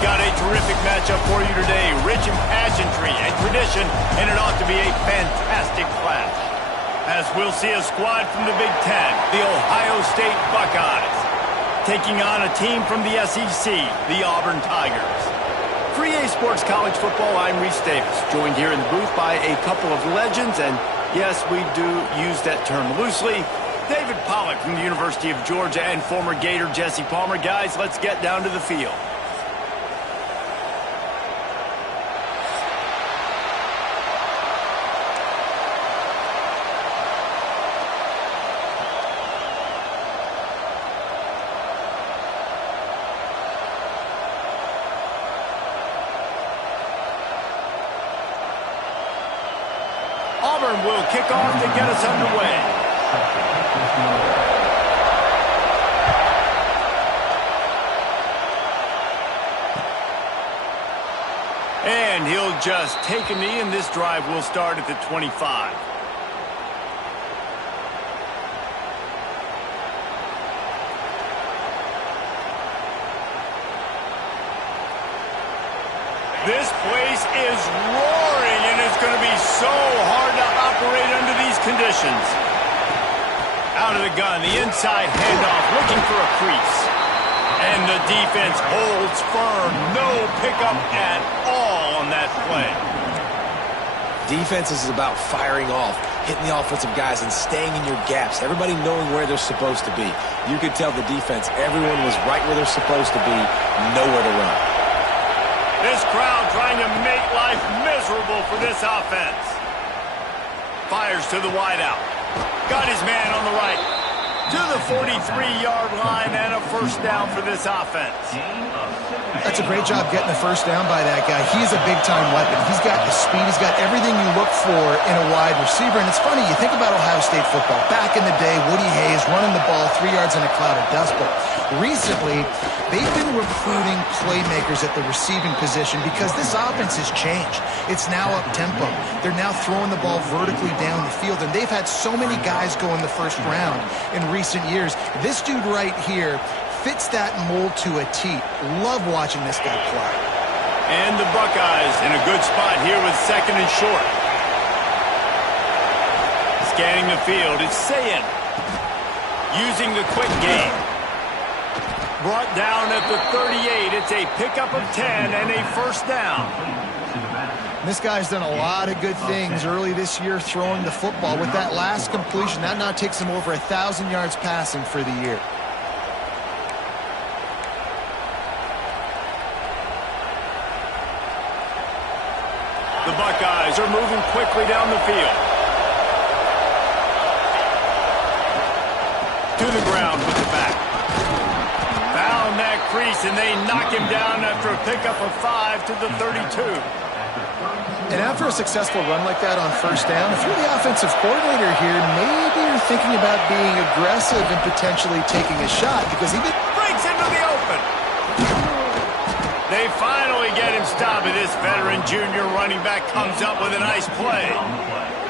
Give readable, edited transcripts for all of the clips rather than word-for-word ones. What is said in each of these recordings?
got a terrific matchup for you today. Rich in pageantry and tradition, and it ought to be a fantastic clash. As we'll see a squad from the Big Ten, the Ohio State Buckeyes, taking on a team from the SEC, the Auburn Tigers. For EA Sports College Football, I'm Reese Davis, joined here in the booth by a couple of legends, and yes, we do use that term loosely. David Pollack from the University of Georgia and former Gator Jesse Palmer. Guys, let's get down to the field. Auburn will kick off to get us underway. And he'll just take a knee, and this drive will start at the 25. This place is roaring, and it's going to be so hard to operate under these conditions. Out of the gun, the inside handoff, looking for a crease. And the defense holds firm. No pickup at all on that play. Defense is about firing off, hitting the offensive guys and staying in your gaps. Everybody knowing where they're supposed to be. You could tell the defense, everyone was right where they're supposed to be, nowhere to run. This crowd trying to make life miserable for this offense. Fires to the wideout. Got his man on the right. To the 43-yard line and a first down for this offense. That's a great job getting the first down by that guy. He's a big-time weapon. He's got the speed. He's got everything you look for in a wide receiver. And it's funny, you think about Ohio State football. Back in the day, Woody Hayes running the ball 3 yards in a cloud of dust. But recently, they've been recruiting playmakers at the receiving position because this offense has changed. It's now up-tempo. They're now throwing the ball vertically down the field. And they've had so many guys go in the first round in recent years. This dude right here fits that mold to a T. Love watching this guy play. And the Buckeyes in a good spot here with second and short. Scanning the field, it's Sayin. Using the quick game. Brought down at the 38. It's a pickup of 10 and a first down. This guy's done a lot of good things early this year throwing the football. With that last completion, that now takes him over 1,000 yards passing for the year. The Buckeyes are moving quickly down the field. To the ground with the back. Found that crease, and they knock him down after a pickup of 5 to the 32. And after a successful run like that on first down, if you're the offensive coordinator here, maybe you're thinking about being aggressive and potentially taking a shot because he breaks into the open. They finally get him stopped, and this veteran junior running back comes up with a nice play.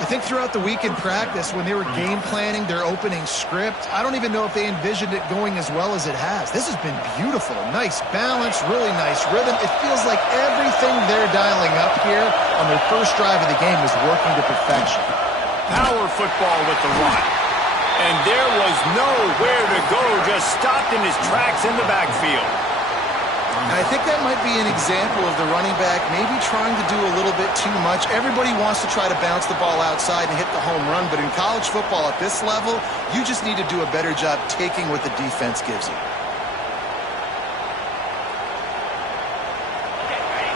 I think throughout the week in practice, when they were game planning their opening script, I don't even know if they envisioned it going as well as it has. This has been beautiful. Nice balance, really nice rhythm. It feels like everything they're dialing up here on their first drive of the game is working to perfection. Power football with the run. And there was nowhere to go, just stopped in his tracks in the backfield. And I think that might be an example of the running back maybe trying to do a little bit too much. Everybody wants to try to bounce the ball outside and hit the home run, but in college football at this level, you just need to do a better job taking what the defense gives you.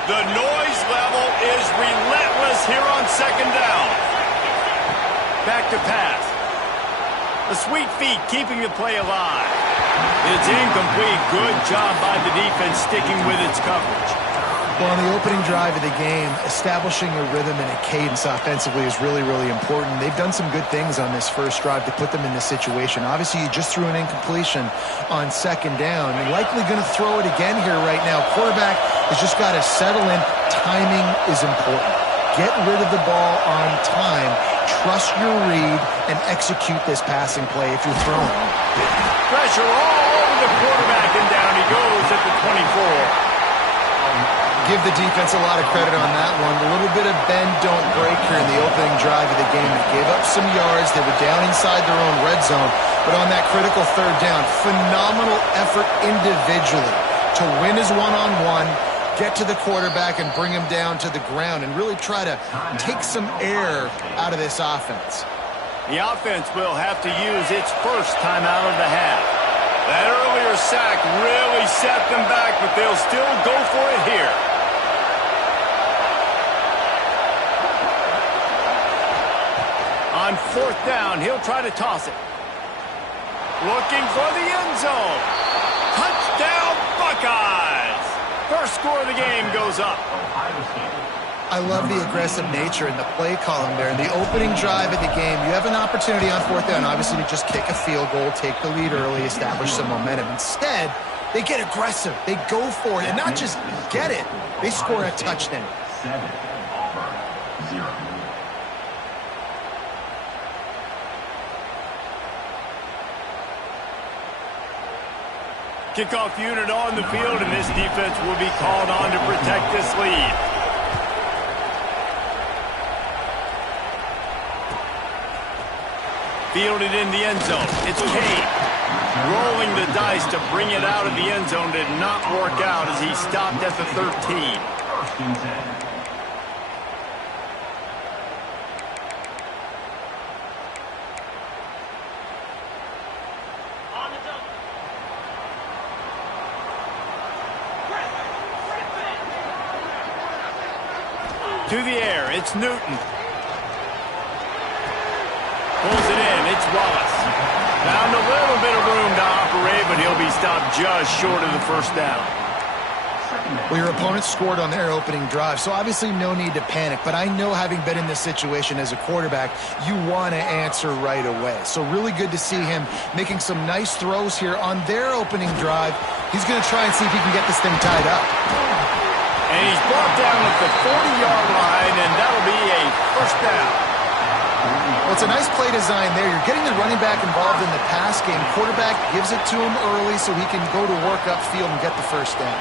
The noise level is relentless here on second down. Back to pass. The sweet feet keeping the play alive. It's incomplete. Good job by the defense sticking with its coverage. Well, on the opening drive of the game, establishing a rhythm and a cadence offensively is really, really important. They've done some good things on this first drive to put them in this situation. Obviously, you just threw an incompletion on second down. You're likely going to throw it again here right now. Quarterback has just got to settle in. Timing is important. Get rid of the ball on time. Trust your read and execute this passing play if you're throwing. Pressure all over the quarterback, and down he goes at the 24. Give the defense a lot of credit on that one. A little bit of bend, don't break here in the opening drive of the game. They gave up some yards. They were down inside their own red zone. But on that critical third down, phenomenal effort individually to win his one-on-one, get to the quarterback and bring him down to the ground and really try to take some air out of this offense. The offense will have to use its first timeout of the half. That earlier sack really set them back, but they'll still go for it here. On fourth down, he'll try to toss it. Looking for the end zone. Touchdown, Buckeyes! First score of the game goes up. I love the aggressive nature in the play column there. In the opening drive of the game, you have an opportunity on fourth down, obviously, to just kick a field goal, take the lead early, establish some momentum. Instead, they get aggressive. They go for it, and not just get it. They score a touchdown. 7-0. Kickoff unit on the field, and this defense will be called on to protect this lead. Fielded in the end zone. It's Kane. Rolling the dice to bring it out of the end zone did not work out as he stopped at the 13. First and 10. To the air, it's Newton. Pulls it in, it's Wallace. Found a little bit of room to operate, but he'll be stopped just short of the first down. Well, your opponent scored on their opening drive, so obviously no need to panic. But I know, having been in this situation as a quarterback, you want to answer right away. So really good to see him making some nice throws here on their opening drive. He's going to try and see if he can get this thing tied up. And he's brought down at the 40-yard line, and that'll be a first down. Well, it's a nice play design there. You're getting the running back involved in the pass game. Quarterback gives it to him early so he can go to work upfield and get the first down.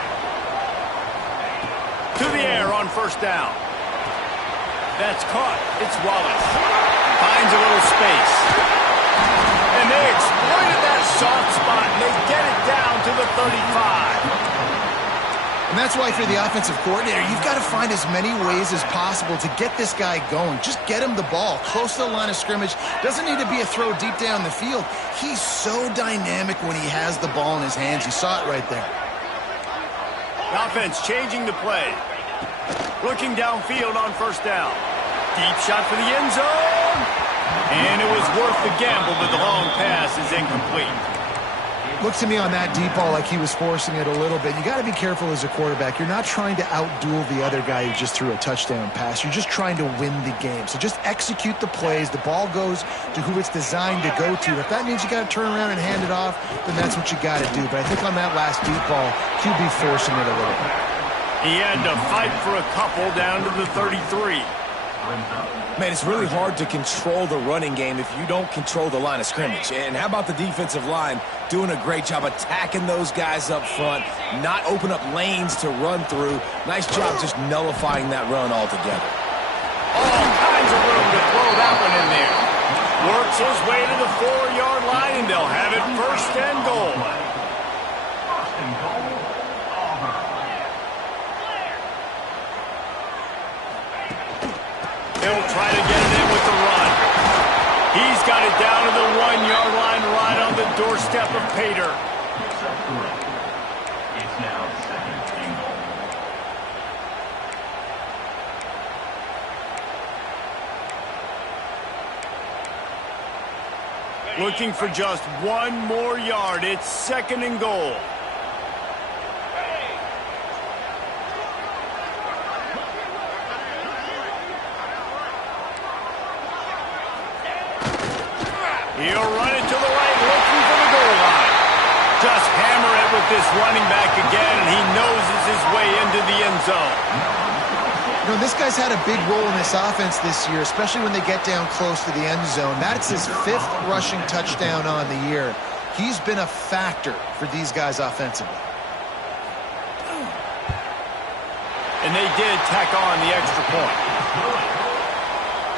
To the air on first down. That's caught. It's Wallace. Finds a little space. And they exploited that soft spot, and they get it down to the 35. And that's why, for the offensive coordinator, you've got to find as many ways as possible to get this guy going. Just get him the ball close to the line of scrimmage. Doesn't need to be a throw deep down the field. He's so dynamic when he has the ball in his hands. You saw it right there. Offense changing the play. Looking downfield on first down. Deep shot for the end zone. And it was worth the gamble, but the long pass is incomplete. Looked to me on that deep ball like he was forcing it a little bit. You got to be careful as a quarterback. You're not trying to outduel the other guy who just threw a touchdown pass. You're just trying to win the game. So just execute the plays. The ball goes to who it's designed to go to. If that means you got to turn around and hand it off, then that's what you got to do. But I think on that last deep ball, QB forcing it a little bit. He had to fight for a couple down to the 33. Man, it's really hard to control the running game if you don't control the line of scrimmage. And how about the defensive line doing a great job attacking those guys up front, not open up lanes to run through. Nice job just nullifying that run altogether. All kinds of room to throw that one in there. Works his way to the 4-yard line, and they'll have it first and goal. First and goal, Auburn. He'll try to get it in with the run. He's got it down to the 1-yard line, right on the doorstep of Pater. It's now second and goal. Looking for just one more yard. It's second and goal. He'll run it to the right, looking for the goal line. Just hammer it with this running back again, and he noses his way into the end zone. You know, this guy's had a big role in this offense this year, especially when they get down close to the end zone. That's his 5th rushing touchdown on the year. He's been a factor for these guys offensively. And they did tack on the extra point.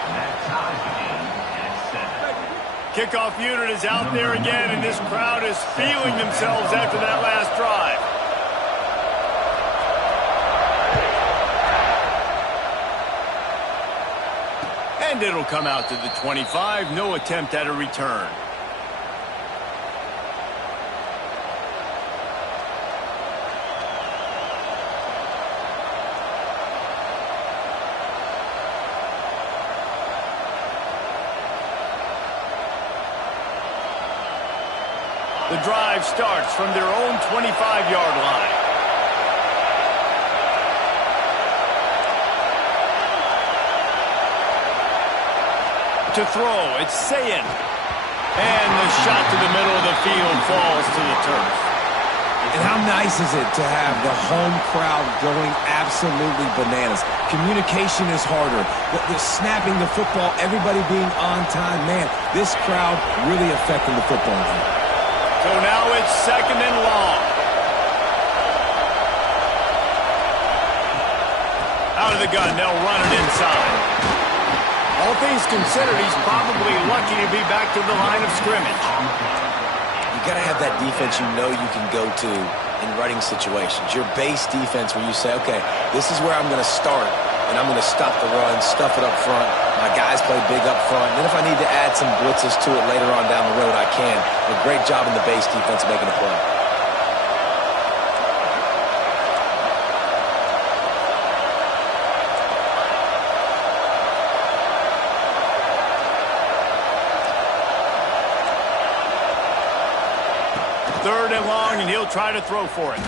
That ties the game at 7. Kickoff unit is out there again, and this crowd is feeling themselves after that last drive. And it'll come out to the 25. No attempt at a return. The drive starts from their own 25-yard line. To throw, it's Sayin. And the shot to the middle of the field falls to the turf. And how nice is it to have the home crowd going absolutely bananas? Communication is harder. The snapping the football, everybody being on time. Man, this crowd really affecting the football game. So now it's 2nd and long. Out of the gun, they'll run it inside. All things considered, he's probably lucky to be back to the line of scrimmage. You got to have that defense you know you can go to in running situations. Your base defense where you say, okay, this is where I'm going to start, and I'm going to stop the run, stuff it up front. My guys play big up front. And then if I need to add some blitzes to it later on down the road, I can. A great job in the base defense making a play. Third and long, and he'll try to throw for it.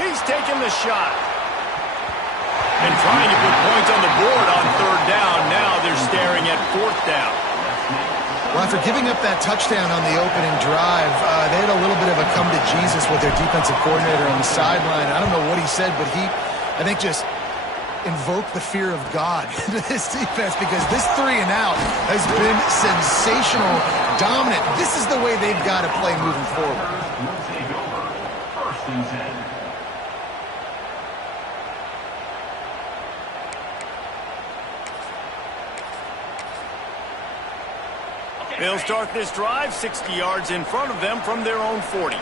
He's taking the shot. And trying to put points on the board on 3rd down. Now they're staring at 4th down. Well, after giving up that touchdown on the opening drive, they had a little bit of a come to Jesus with their defensive coordinator on the sideline. I don't know what he said, but he, I think, just invoked the fear of God into this defense, because this 3 and out has been sensational, dominant. This is the way they've got to play moving forward. Will take over 1st and 10. They'll start this drive 60 yards in front of them from their own 40.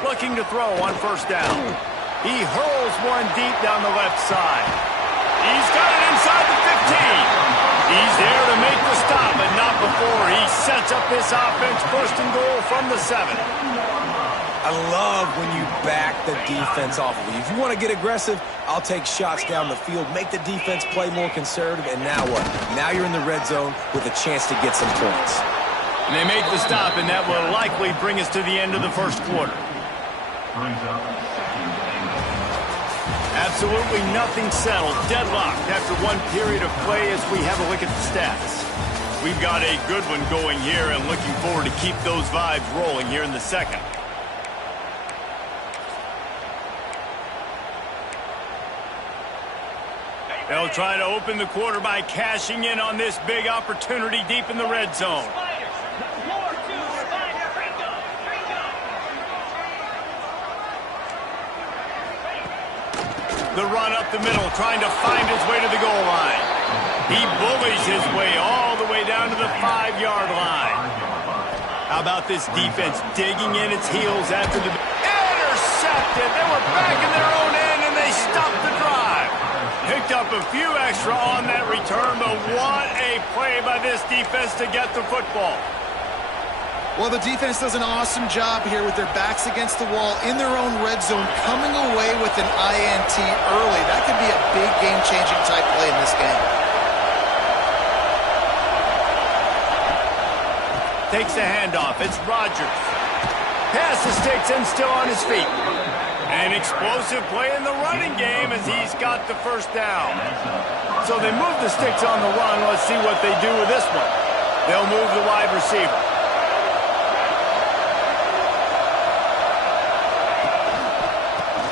Looking to throw on 1st down. He hurls one deep down the left side. He's got it inside the 15. He's there to make the stop, but not before he sets up this offense 1st and goal from the 7. I love when you back the defense off of you. If you want to get aggressive, I'll take shots down the field, make the defense play more conservative, and now what? Now you're in the red zone with a chance to get some points. And they make the stop, and that will likely bring us to the end of the 1st quarter. Brings up 2nd and goal. Absolutely nothing settled, deadlocked after one period of play as we have a look at the stats. We've got a good one going here and looking forward to keep those vibes rolling here in the 2nd. They'll try to open the quarter by cashing in on this big opportunity deep in the red zone. The run up the middle, trying to find his way to the goal line. He bullies his way all the way down to the 5-yard line. How about this defense digging in its heels after the... Intercepted! They were back in their own end, and they stopped the drive. Picked up a few extra on that return, but what a play by this defense to get the football. Well, the defense does an awesome job here with their backs against the wall in their own red zone, coming away with an INT early. That could be a big game-changing type play in this game. Takes the handoff. It's Rodgers. Pass the sticks and still on his feet. An explosive play in the running game as he's got the 1st down. So they move the sticks on the run. Let's see what they do with this one. They'll move the wide receiver.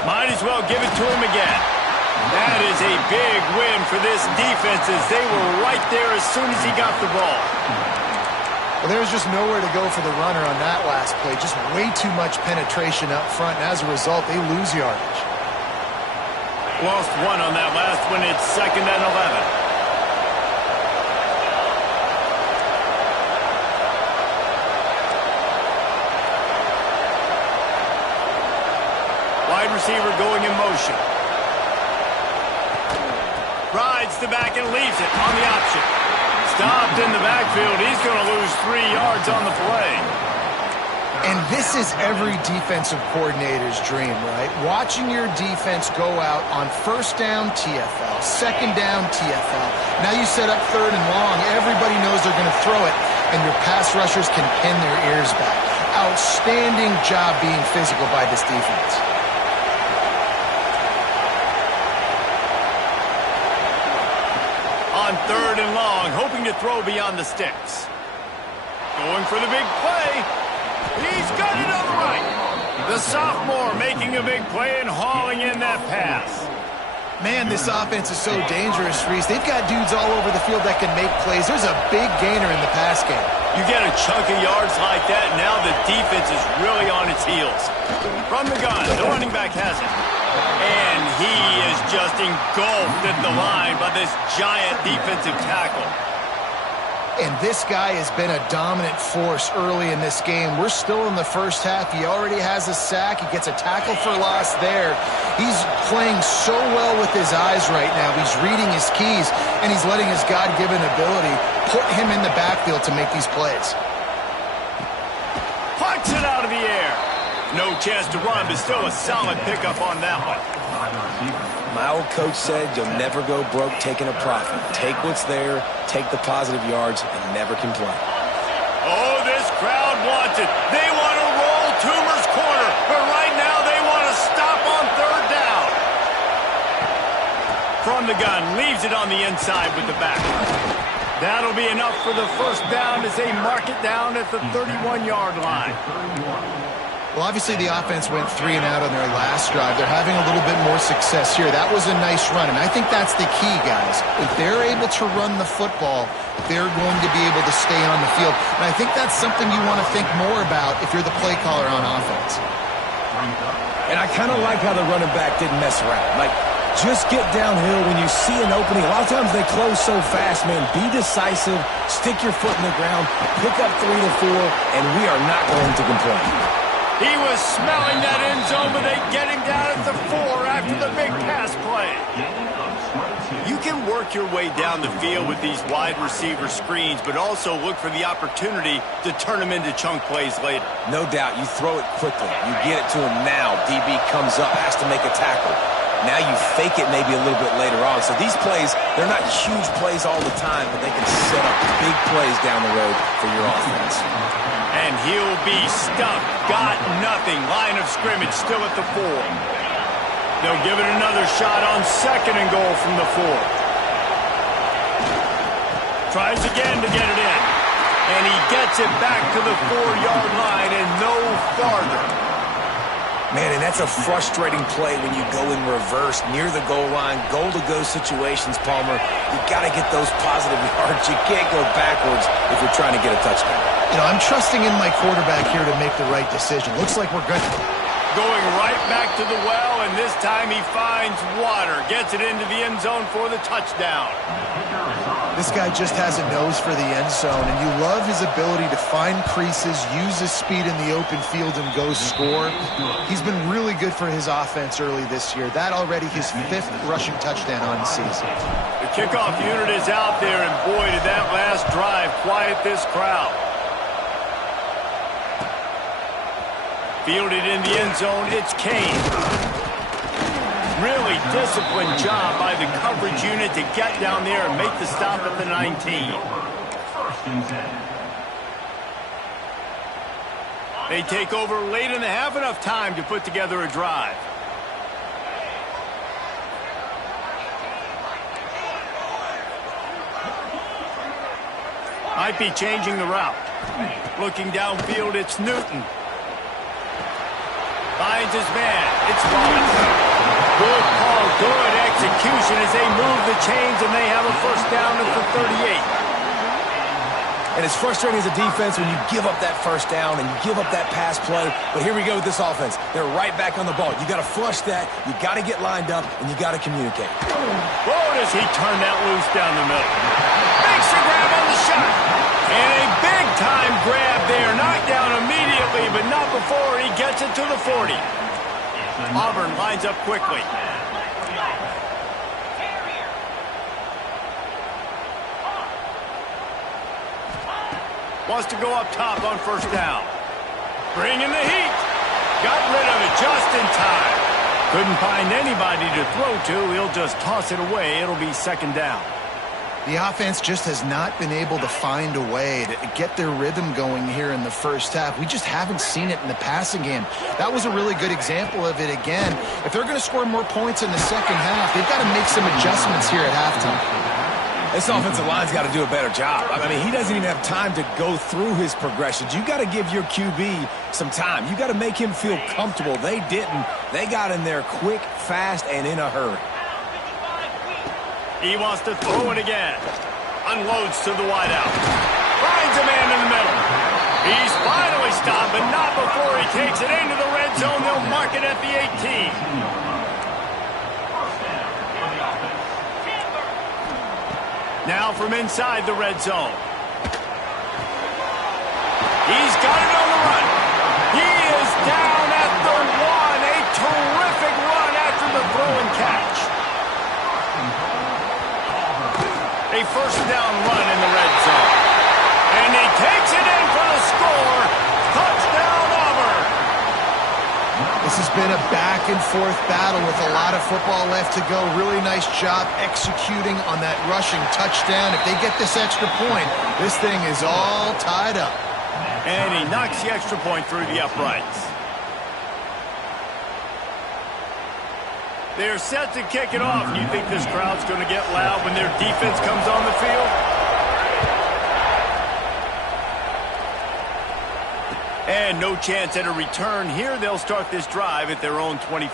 Might as well give it to him again. That is a big win for this defense as they were right there as soon as he got the ball. Well, there's just nowhere to go for the runner on that last play. Just way too much penetration up front, and as a result, they lose yardage. Lost one on that last one. It's 2nd and 11. Wide receiver going in motion. Rides the back and leaves it on the option. Stopped in the backfield. He's going to lose 3 yards on the play. And this is every defensive coordinator's dream, right? Watching your defense go out on 1st down, TFL, 2nd down, TFL. Now you set up 3rd and long. Everybody knows they're going to throw it, and your pass rushers can pin their ears back. Outstanding job being physical by this defense. On 3rd and long, hoping to throw beyond the sticks. Going for the big play. He's got it on the right. The sophomore making a big play and hauling in that pass. Man, this offense is so dangerous, Reese. They've got dudes all over the field that can make plays. There's a big gainer in the pass game. You get a chunk of yards like that, now the defense is really on its heels. From the gun, the running back has it. And he is just engulfed at the line by this giant defensive tackle. And this guy has been a dominant force early in this game. We're still in the first half. He already has a sack. He gets a tackle for loss there. He's playing so well with his eyes right now. He's reading his keys, and he's letting his God-given ability put him in the backfield to make these plays. Punch it out of the air. No chance to run, but still a solid pickup on that one. My old coach said you'll never go broke taking a profit. Take what's there, take the positive yards, and never complain. Oh, this crowd wants it. They want to roll Toomer's corner, but right now they want to stop on 3rd down. From the gun, leaves it on the inside with the back. That'll be enough for the 1st down as they mark it down at the 31-yard line. Well, obviously the offense went 3 and out on their last drive. They're having a little bit more success here. That was a nice run, and I think that's the key, guys. If they're able to run the football, they're going to be able to stay on the field. And I think that's something you want to think more about if you're the play caller on offense. And I kind of like how the running back didn't mess around. Like, just get downhill when you see an opening. A lot of times they close so fast, man. Be decisive, stick your foot in the ground, pick up 3 to 4, and we are not going to complain. He was smelling that end zone, but they get him down at the 4 after the big pass play. You can work your way down the field with these wide receiver screens, but also look for the opportunity to turn them into chunk plays later. No doubt, you throw it quickly. You get it to him now. DB comes up, has to make a tackle. Now you fake it maybe a little bit later on. So these plays, they're not huge plays all the time, but they can set up big plays down the road for your offense. And he'll be stuffed. Got nothing. Line of scrimmage still at the 4. They'll give it another shot on 2nd and goal from the 4. Tries again to get it in. And he gets it back to the 4-yard line and no farther. Man, and that's a frustrating play when you go in reverse near the goal line, goal-to-go situations, Palmer. You got to get those positive yards. You can't go backwards if you're trying to get a touchdown. You know, I'm trusting in my quarterback here to make the right decision. Looks like we're good. Going right back to the well, and this time he finds water. Gets it into the end zone for the touchdown. This guy just has a nose for the end zone, and you love his ability to find creases, use his speed in the open field, and go score. He's been really good for his offense early this year. That already his 5th rushing touchdown on the season. The kickoff unit is out there, and boy, did that last drive quiet this crowd. Fielded in the end zone, it's Kane. Really disciplined job by the coverage unit to get down there and make the stop at the 19. 1st and 10. They take over late and they have enough time to put together a drive. Might be changing the route. Looking downfield, it's Newton. Finds his man. It's Robinson. Good call, good execution as they move the chains and they have a 1st down at the 38. And it's frustrating as a defense when you give up that first down and you give up that pass play. But here we go with this offense. They're right back on the ball. You got to flush that. You got to get lined up, and you got to communicate. Whoa, does he turn that loose down the middle. Makes the grab on the shot. And a big-time grab there. Knocked down immediately, but not before he gets it to the 40. Auburn lines up quickly. Wants to go up top on first down. Bringing the heat. Got rid of it just in time. Couldn't find anybody to throw to. He'll just toss it away. It'll be second down. The offense just has not been able to find a way to get their rhythm going here in the first half. We just haven't seen it in the passing game. That was a really good example of it again. If they're going to score more points in the second half, they've got to make some adjustments here at halftime. This offensive line's got to do a better job. I mean, he doesn't even have time to go through his progressions. You got to give your QB some time. You got to make him feel comfortable. They didn't. They got in there quick, fast, and in a hurry. He wants to throw it again. Unloads to the wideout. Finds a man in the middle. He's finally stopped, but not before he takes it into the red zone. They'll mark it at the 18. Now from inside the red zone. He's got it on the run. He is down at the 1. A terrific run after the throw and catch. A first down run in the red zone. And he takes it in for the score. Touchdown, Auburn. This has been a back-and-forth battle with a lot of football left to go. Really nice job executing on that rushing touchdown. If they get this extra point, this thing is all tied up. And he knocks the extra point through the uprights. They're set to kick it off. You think this crowd's going to get loud when their defense comes on the field? And no chance at a return here. They'll start this drive at their own 25.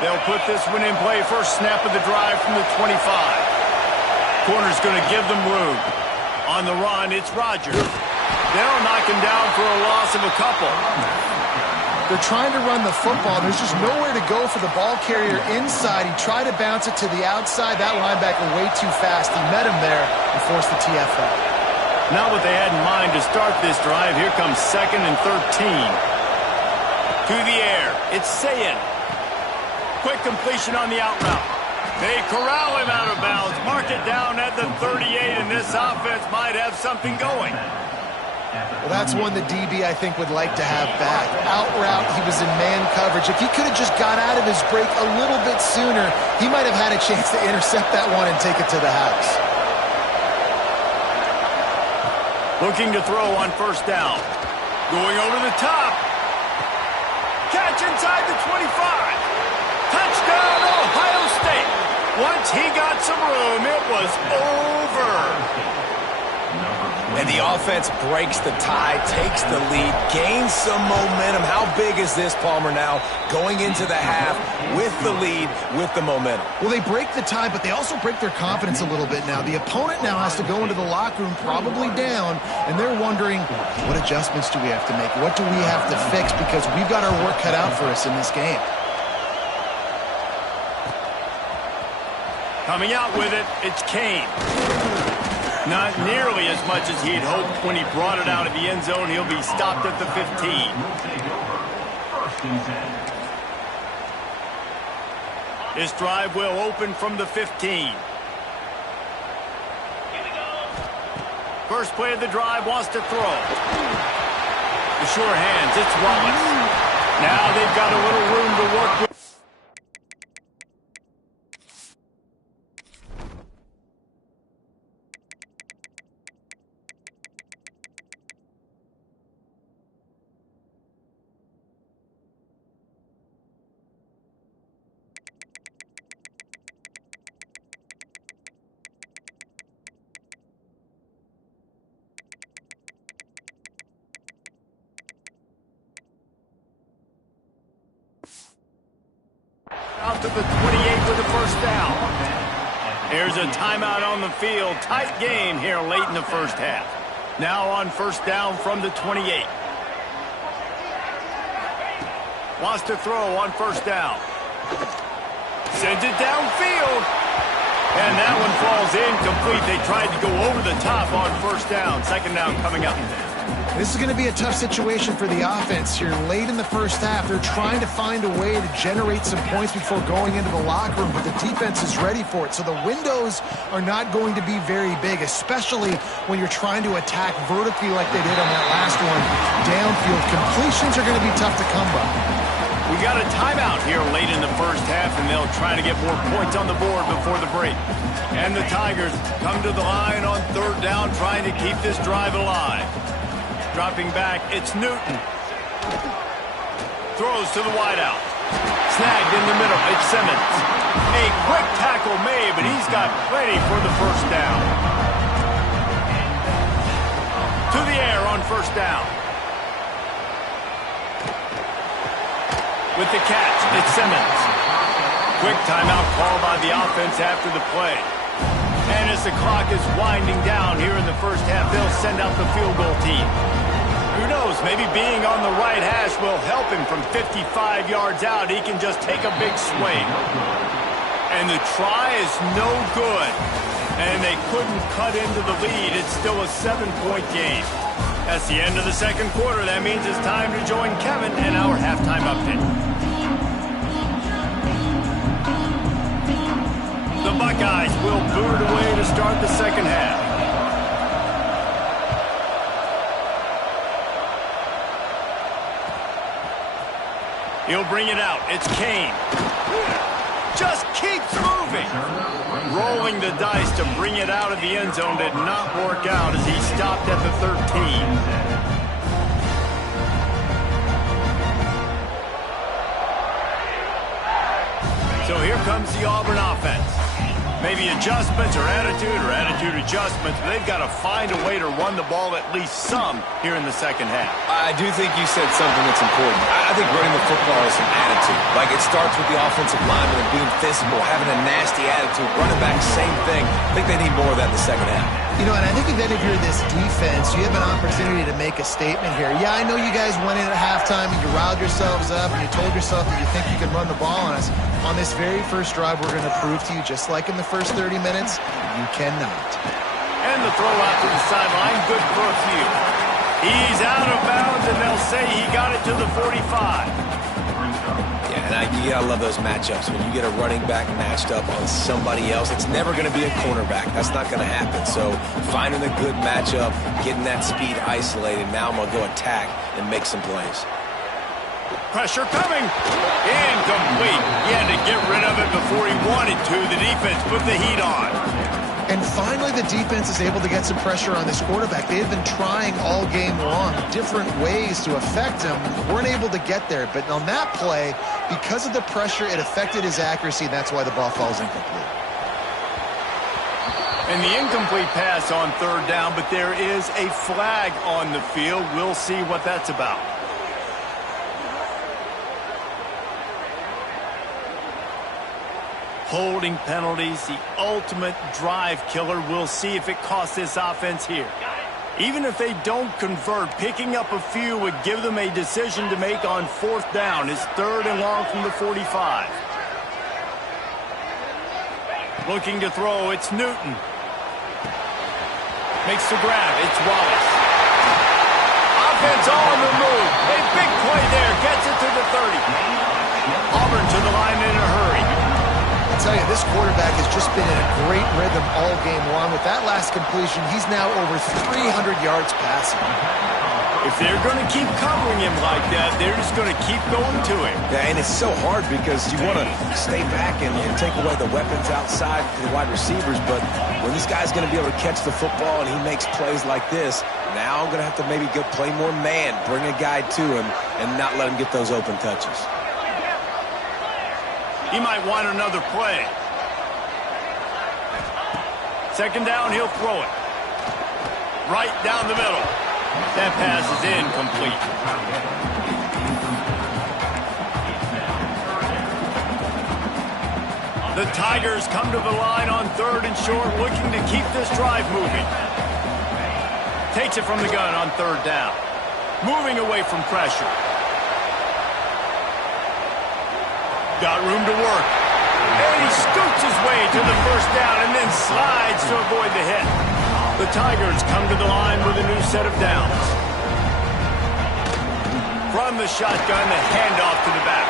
They'll put this one in play. First snap of the drive from the 25. Corner's going to give them room. On the run, it's Rodgers. They'll knock him down for a loss of a couple. They're trying to run the football. There's just nowhere to go for the ball carrier inside. He tried to bounce it to the outside. That linebacker way too fast. He met him there and forced the TFL. Not what they had in mind to start this drive. Here comes 2nd and 13. To the air. It's Sayin. Quick completion on the out route. They corral him out of bounds. Mark it down at the 38, and this offense might have something going. Well, that's one the DB, I think, would like to have back. Out route, he was in man coverage. If he could have just got out of his break a little bit sooner, he might have had a chance to intercept that one and take it to the house. Looking to throw on first down. Going over the top. Catch inside the 25. Touchdown, Ohio State. Once he got some room, it was over. And the offense breaks the tie, takes the lead, gains some momentum. How big is this, Palmer, now going into the half with the lead, with the momentum? Well, they break the tie, but they also break their confidence a little bit now. The opponent now has to go into the locker room probably down, and they're wondering, what adjustments do we have to make? What do we have to fix? Because we've got our work cut out for us in this game. Coming out with it, it's Kane. Not nearly as much as he'd hoped when he brought it out of the end zone. He'll be stopped at the 15. This drive will open from the 15. First play of the drive, wants to throw. The sure hands, it's Wallace. Now they've got a little room to work with. to the 28 with the first down. Here's a timeout on the field. Tight game here late in the first half. Now on first down from the 28. Wants to throw on first down. Sends it downfield. And that one falls incomplete. They tried to go over the top on first down. Second down coming up. This is going to be a tough situation for the offense here. Late in the first half, they're trying to find a way to generate some points before going into the locker room, but the defense is ready for it. So the windows are not going to be very big, especially when you're trying to attack vertically like they did on that last one. Downfield completions are going to be tough to come by. We got a timeout here late in the first half, and they'll try to get more points on the board before the break. And the Tigers come to the line on third down, trying to keep this drive alive. Dropping back, it's Newton. Throws to the wideout. Snagged in the middle, it's Simmons. A quick tackle made, but he's got plenty for the first down. To the air on first down. With the catch, it's Simmons. Quick timeout call by the offense after the play. And as the clock is winding down here in the first half, they'll send out the field goal team. Who knows, maybe being on the right hash will help him from 55 yards out. He can just take a big swing. And the try is no good. And they couldn't cut into the lead. It's still a 7-point game. That's the end of the second quarter. That means it's time to join Kevin in our halftime update. The Buckeyes will boot it away to start the second half. He'll bring it out. It's Kane. Just keeps moving. Rolling the dice to bring it out of the end zone did not work out as he stopped at the 13. So here comes the Auburn offense. Maybe adjustments or attitude adjustments, but they've got to find a way to run the ball at least some here in the second half. I do think you said something that's important. I think running the football is an attitude. Like, it starts with the offensive lineman and being physical, having a nasty attitude. Running back, same thing. I think they need more of that in the second half. You know, and I think if you're this defense, you have an opportunity to make a statement here. Yeah, I know you guys went in at halftime and you riled yourselves up and you told yourself that you think you can run the ball on us. On this very first drive, we're going to prove to you, just like in the first 30 minutes, you cannot. And the throw out to the sideline, good for a few. He's out of bounds, and they'll say he got it to the 45. Yeah, and you gotta love those matchups. When you get a running back matched up on somebody else, it's never going to be a cornerback. That's not going to happen. So finding a good matchup, getting that speed isolated, now I'm going to go attack and make some plays. Pressure coming. Incomplete. He had to get rid of it before he wanted to. The defense put the heat on. And finally, the defense is able to get some pressure on this quarterback. They've been trying all game long different ways to affect him. Weren't able to get there. But on that play, because of the pressure, it affected his accuracy, and that's why the ball falls incomplete. And the incomplete pass on third down, but there is a flag on the field. We'll see what that's about. Holding penalties, the ultimate drive killer. We'll see if it costs this offense here. Even if they don't convert, picking up a few would give them a decision to make on fourth down. It's third and long from the 45. Looking to throw, it's Newton. Makes the grab, it's Wallace. Offense on the move. A big play there, gets it to the 30. Auburn to the line in a hurry. I tell you, this quarterback has just been in a great rhythm all game long. With that last completion, he's now over 300 yards passing. If they're going to keep covering him like that, they're just going to keep going to him. Yeah, and it's so hard because you want to stay back and take away the weapons outside for the wide receivers, but when this guy's going to be able to catch the football and he makes plays like this, now I'm going to have to maybe go play more man, bring a guy to him, and not let him get those open touches. He might want another play. Second down, he'll throw it. Right down the middle. That pass is incomplete. The Tigers come to the line on 3rd and short, looking to keep this drive moving. Takes it from the gun on 3rd down. Moving away from pressure. Got room to work. And he scoots his way to the 1st down and then slides to avoid the hit. The Tigers come to the line with a new set of downs. From the shotgun, the handoff to the back.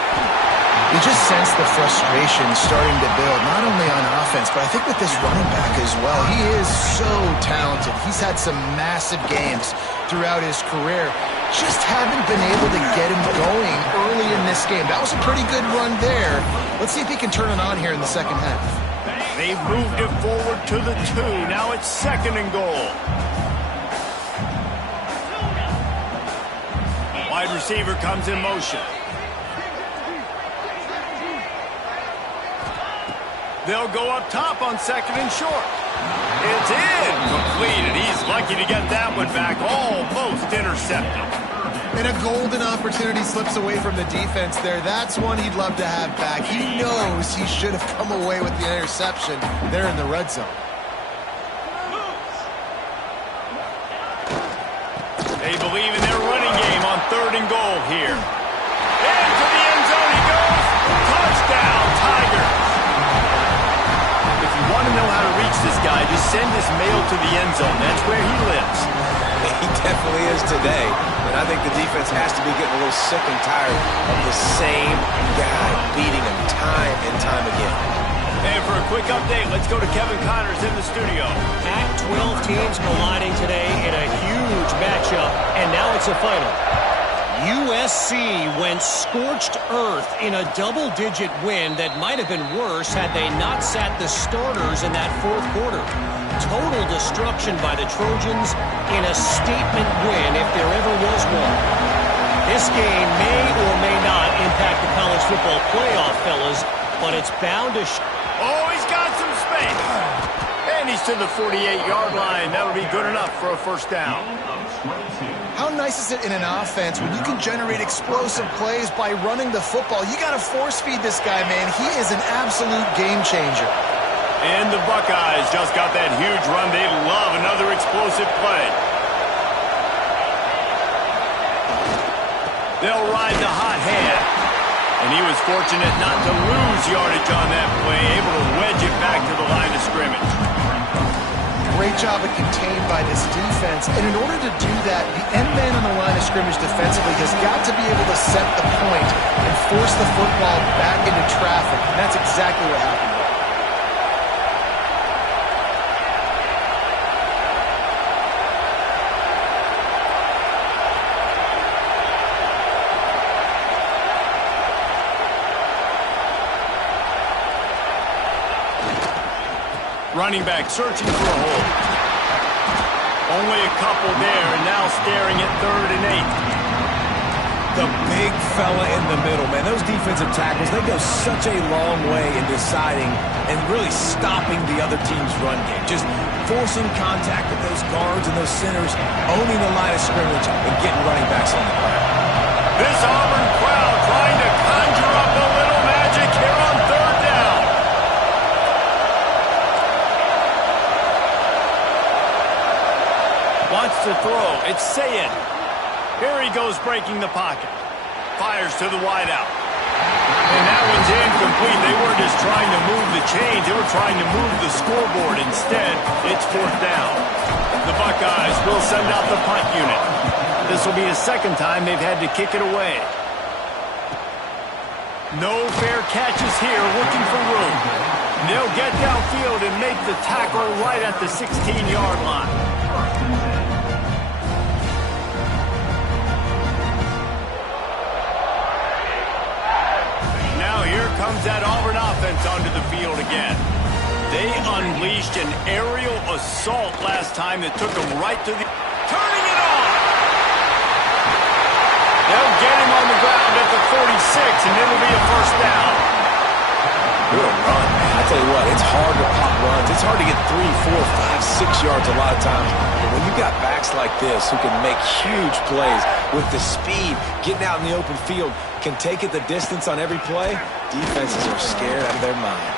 You just sense the frustration starting to build, not only on offense, but I think with this running back as well. He is so talented. He's had some massive games throughout his career. Just haven't been able to get him going early in this game. That was a pretty good run there. Let's see if he can turn it on here in the second half. They've moved it forward to the 2. Now it's 2nd and goal. Wide receiver comes in motion. They'll go up top on 2nd and short. It's in. Completed. He's lucky to get that one back. Almost intercepted. And a golden opportunity slips away from the defense there. That's one he'd love to have back. He knows he should have come away with the interception there in the red zone. They believe in their running game on 3rd and goal here. Into the end zone he goes. Touchdown, Tigers. If you want to know how to reach this guy, just send his mail to the end zone. That's where he lives. He definitely is today. And I think the defense has to be getting a little sick and tired of the same guy beating him time and time again. And for a quick update, let's go to Kevin Connors in the studio. Pac-12 teams colliding today in a huge matchup, and now it's a final. USC went scorched earth in a double-digit win that might have been worse had they not sat the starters in that 4th quarter. Total destruction by the Trojans in a statement win if there ever was one. This game may or may not impact the college football playoff, fellas, but it's bound to... Oh, he's got some space. And he's to the 48-yard line. That would be good enough for a 1st down. How nice is it in an offense when you can generate explosive plays by running the football? You got to force feed this guy, man. He is an absolute game changer. And the Buckeyes just got that huge run. They love another explosive play. They'll ride the hot hand. And he was fortunate not to lose yardage on that play, able to wedge it back to the line of scrimmage. Great job of contained by this defense. And in order to do that, the end man on the line of scrimmage defensively has got to be able to set the point and force the football back into traffic. And that's exactly what happened. Running back searching for a hole. Only a couple there, and now staring at 3rd and 8. The big fella in the middle, man. Those defensive tackles, they go such a long way in deciding and really stopping the other team's run game. Just forcing contact with those guards and those centers, owning the line of scrimmage, and getting running backs on the ground. This Auburn crowd trying to conjure up a little magic here on 3rd down. Wants to throw. It's Sayed. Here he goes breaking the pocket. Fires to the wideout. And that one's incomplete. They weren't just trying to move the chains. They were trying to move the scoreboard. Instead, it's 4th down. The Buckeyes will send out the punt unit. This will be the 2nd time they've had to kick it away. No fair catches here, looking for room. They'll get downfield and make the tackle right at the 16-yard line. Comes that Auburn offense onto the field again. They unleashed an aerial assault last time that took them right to the... Turning it on! They'll get him on the ground at the 46, and it'll be a 1st down. Good run, man. I tell you what, it's hard to pop runs. It's hard to get 3, 4, 5, 6 yards a lot of times. But when you got backs like this who can make huge plays with the speed, getting out in the open field, can take it the distance on every play, defenses are scared out of their mind.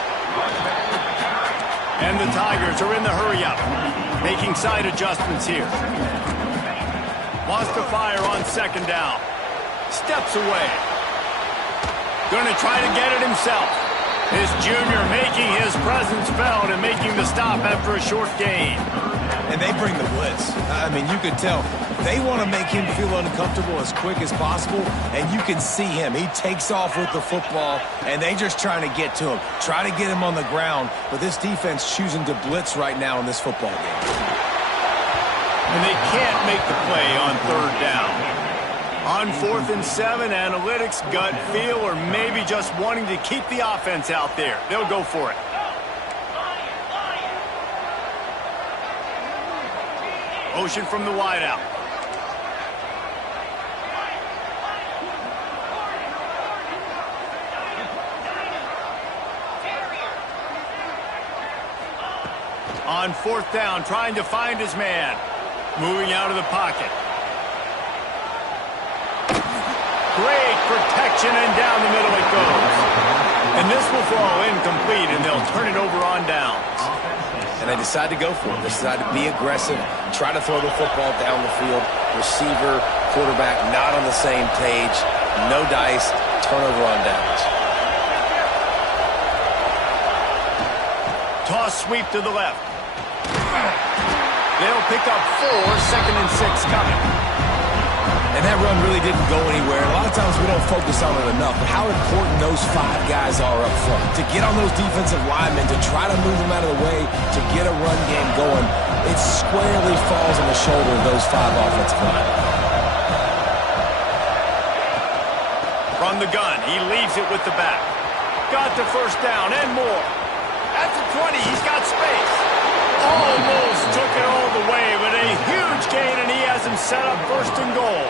And the Tigers are in the hurry-up, making side adjustments here. Wants to fire on second down. Steps away. Going to try to get it himself. This junior making his presence felt and making the stop after a short gain. And they bring the blitz. I mean, you can tell they want to make him feel uncomfortable as quick as possible, and you can see him. He takes off with the football, and they just trying to get to him, try to get him on the ground, but this defense choosing to blitz right now in this football game. And they can't make the play on third down. On 4th and 7, analytics, gut feel, or maybe just wanting to keep the offense out there. They'll go for it. Motion from the wideout. On 4th down, trying to find his man. Moving out of the pocket. Great protection, and down the middle it goes. And this will fall incomplete, and they'll turn it over on downs. And they decide to go for it. They decide to be aggressive, try to throw the football down the field. Receiver, quarterback, not on the same page. No dice, turnover on downs. Toss sweep to the left. They'll pick up 4, 2nd and 6 coming. And that run really didn't go anywhere. A lot of times we don't focus on it enough, but how important those 5 guys are up front. To get on those defensive linemen, to try to move them out of the way, to get a run game going, it squarely falls on the shoulder of those 5 offensive linemen. From the gun, he leaves it with the back. Got the first down and more. At the 20, he's got space. Almost took it all the way, but a huge gain, and he has him set up 1st and goal.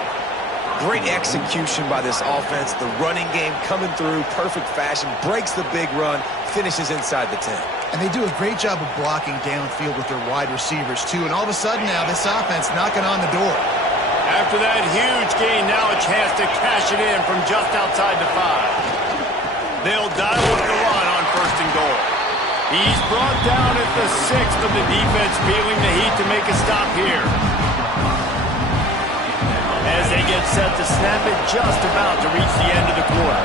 Great execution by this offense. The running game coming through, perfect fashion, breaks the big run, finishes inside the 10. And they do a great job of blocking downfield with their wide receivers, too. And all of a sudden now, this offense knocking on the door. After that huge gain, now a chance to cash it in from just outside the 5. They'll dial up the run on 1st and goal. He's brought down at the 6th, but the defense feeling the heat to make a stop here. As they get set to snap it, just about to reach the end of the quarter.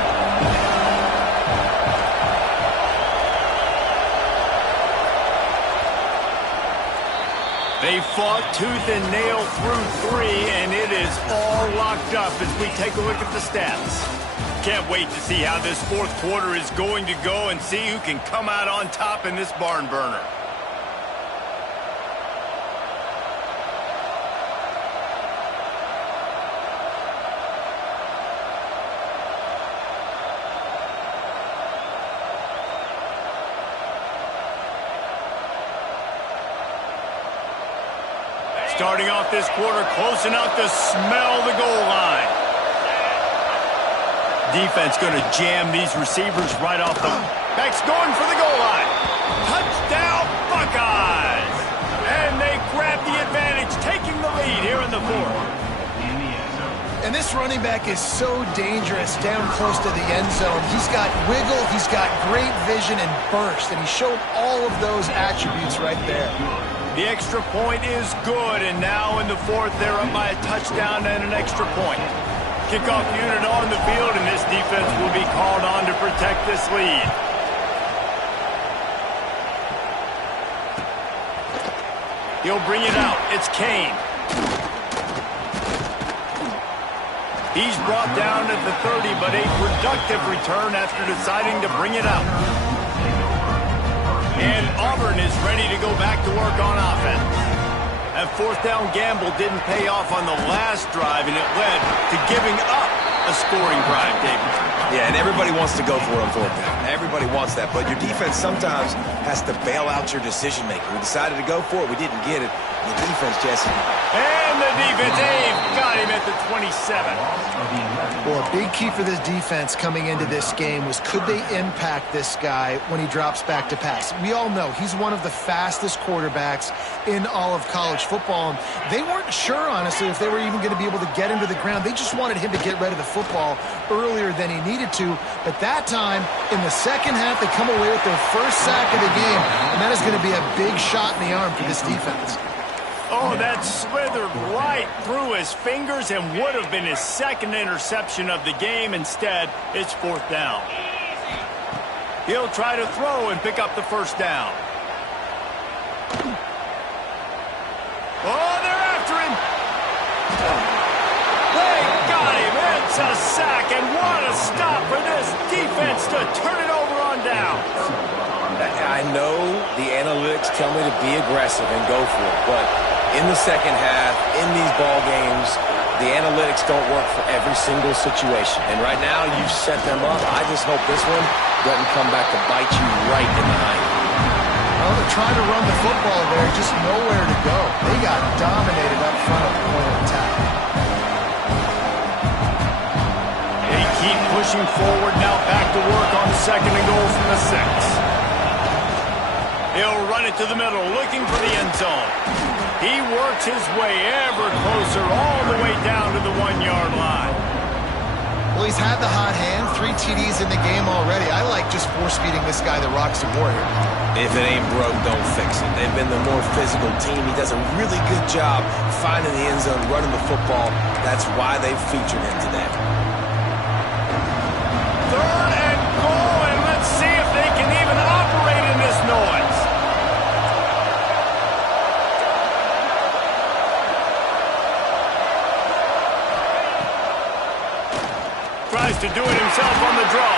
They fought tooth and nail through 3, and it is all locked up as we take a look at the stats. Can't wait to see how this 4th quarter is going to go and see who can come out on top in this barn burner. Starting off this quarter close enough to smell the goal line. Defense going to jam these receivers right off the... Beck's going for the goal line. Touchdown, Buckeyes! And they grab the advantage, taking the lead here in the 4th. And this running back is so dangerous down close to the end zone. He's got wiggle, he's got great vision and burst, and he showed all of those attributes right there. The extra point is good, and now in the 4th, they're up by a touchdown and an extra point. Kickoff unit on the field, and this defense will be called on to protect this lead. He'll bring it out. It's Kane. He's brought down at the 30, but a productive return after deciding to bring it out. And Auburn is ready to go back to work on offense. That 4th down gamble didn't pay off on the last drive, and it led to giving up a scoring drive, David. Yeah, and everybody wants to go for it on 4th down. Everybody wants that, but your defense sometimes has to bail out your decision-making. We decided to go for it. We didn't get it. The defense, Jesse. And the defense, they've got him at the 27. Well, a big key for this defense coming into this game was could they impact this guy when he drops back to pass? We all know he's one of the fastest quarterbacks in all of college football. They weren't sure, honestly, if they were even going to be able to get him to the ground. They just wanted him to get rid of the football earlier than he needed to. But that time, in the second half, they come away with their first sack of the game, and that is going to be a big shot in the arm for this defense. Oh, that slithered right through his fingers and would have been his second interception of the game. Instead, it's fourth down. He'll try to throw and pick up the first down. Oh, they're after him. They got him. It's a sack, and what a stop for this defense to turn it over on down. I know the analytics tell me to be aggressive and go for it, but in the second half, in these ball games, the analytics don't work for every single situation. And right now, you've set them up. I just hope this one doesn't come back to bite you right in the eye. Well, they're trying to run the football there, just nowhere to go. They got dominated up front at the point of attack. They keep pushing forward, now back to work on second and goal from the 6. He'll run it to the middle, looking for the end zone. He works his way ever closer, all the way down to the 1-yard line. Well, he's had the hot hand, 3 TDs in the game already. I like just force-feeding this guy the rock some more here. If it ain't broke, don't fix it. They've been the more physical team. He does a really good job finding the end zone, running the football. That's why they've featured him today. Third and goal, and let's see if they can even operate in this noise. Tries to do it himself on the draw.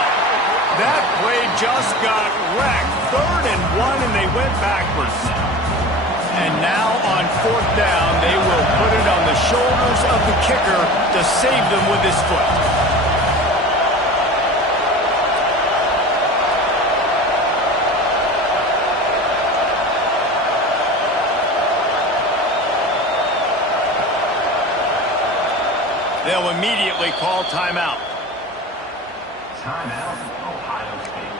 That play just got wrecked. Third and 1, and they went backwards. And now on fourth down, they will put it on the shoulders of the kicker to save them with his foot. They'll immediately call timeout. Timeout, Ohio State.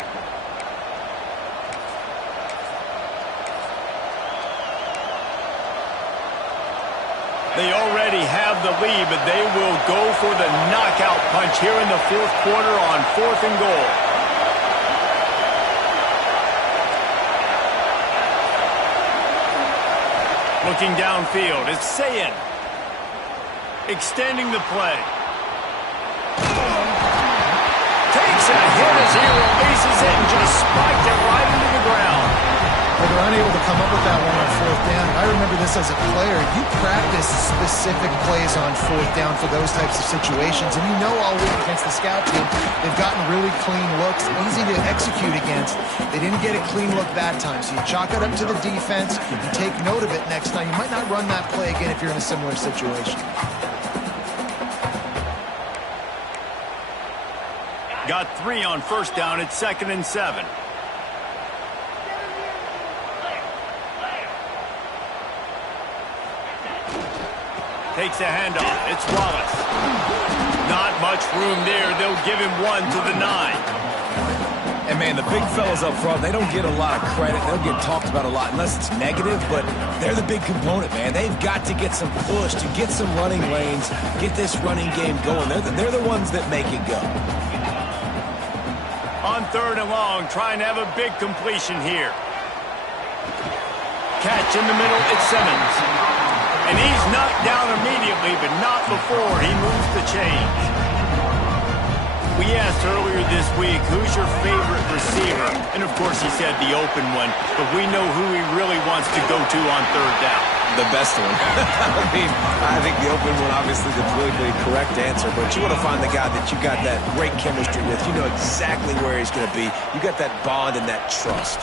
They already have the lead, but they will go for the knockout punch here in the fourth quarter on 4th and goal. Looking downfield, it's Sayin. Extending the play. Takes a hit as he releases it and just spiked it right into the ground. Well, they're unable to come up with that one on fourth down. I remember this as a player. You practice specific plays on fourth down for those types of situations, and you know all week against the scout team, they've gotten really clean looks, easy to execute against. They didn't get a clean look that time, so you chalk it up to the defense. You take note of it next time. You might not run that play again if you're in a similar situation. Got 3 on first down at 2nd and 7. Takes a handoff. It's Wallace. Not much room there. They'll give him 1 to the 9. And, man, the big fellas up front, they don't get a lot of credit. They'll get talked about a lot unless it's negative, but they're the big component, man. They've got to get some push, to get some running lanes, get this running game going. They're the ones that make it go. On 3rd and long, trying to have a big completion here. Catch in the middle, it's Simmons. And he's knocked down immediately, but not before he moves the chains. We asked earlier this week, who's your favorite receiver? And, of course, he said the open one, but we know who he really wants to go to on 3rd down. The best one. I think the open one, obviously, the politically correct answer, but you want to find the guy that you got that great chemistry with. You know exactly where he's going to be. You got that bond and that trust.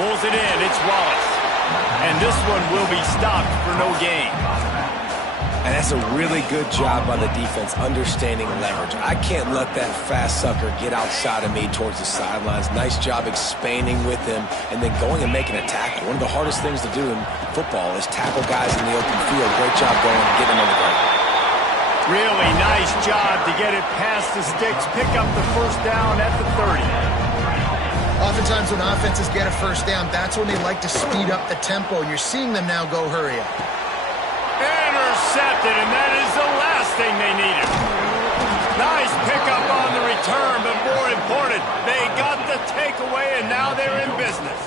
Pulls it in. It's Wallace. And this one will be stopped for no gain. And that's a really good job by the defense understanding leverage. I can't let that fast sucker get outside of me towards the sidelines. Nice job expanding with him and then going and making a tackle. One of the hardest things to do in football is tackle guys in the open field. Great job going and getting them on the ground. Really nice job to get it past the sticks, pick up the first down at the 30. Oftentimes when offenses get a first down, that's when they like to speed up the tempo, and you're seeing them now go hurry up. Intercepted, and that is the last thing they needed. Nice pickup on the return, but more important, they got the takeaway, and now they're in business.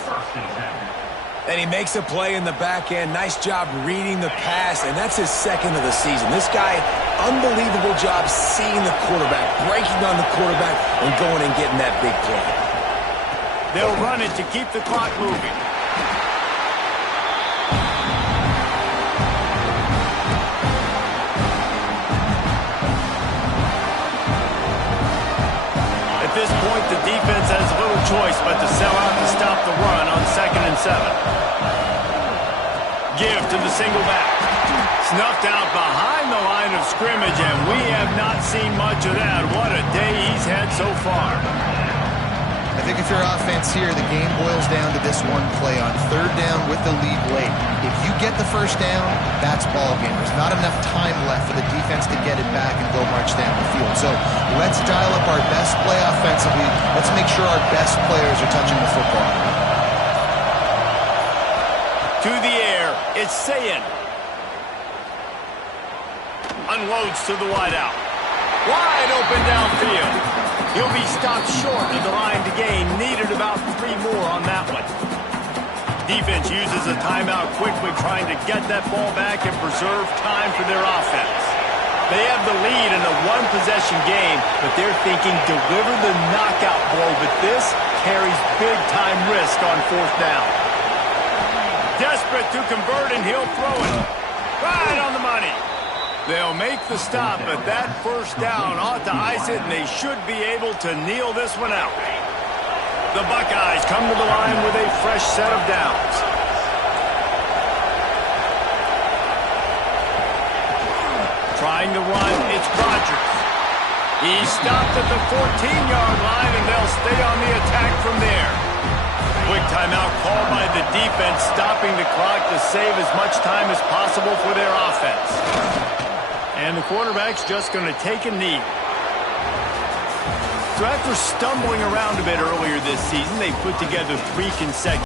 And he makes a play in the back end. Nice job reading the pass, and that's his second of the season. This guy, unbelievable job seeing the quarterback, breaking on the quarterback, and going and getting that big play. They'll run it to keep the clock moving. At this point, the defense has little choice but to sell out to stop the run on 2nd and 7. Give to the single back. Snuffed out behind the line of scrimmage, and we have not seen much of that. What a day he's had so far. I think if you're offense here, the game boils down to this one play on 3rd down with the lead late. If you get the first down, that's ball game. There's not enough time left for the defense to get it back and go march down the field. So let's dial up our best play offensively. Let's make sure our best players are touching the football. To the air, it's Sayin. Unloads to the wideout. Wide open downfield. He'll be stopped short of the line to gain. Needed about 3 more on that one. Defense uses a timeout quickly, trying to get that ball back and preserve time for their offense. They have the lead in a one-possession game, but they're thinking deliver the knockout blow, but this carries big-time risk on 4th down. Desperate to convert, and he'll throw it. Right on the money. They'll make the stop, but that first down ought to ice it, and they should be able to kneel this one out. The Buckeyes come to the line with a fresh set of downs. Trying to run, it's Rodgers. He stopped at the 14-yard line, and they'll stay on the attack from there. Quick timeout called by the defense, stopping the clock to save as much time as possible for their offense. And the quarterback's just going to take a knee. So after stumbling around a bit earlier this season, they put together 3 consecutive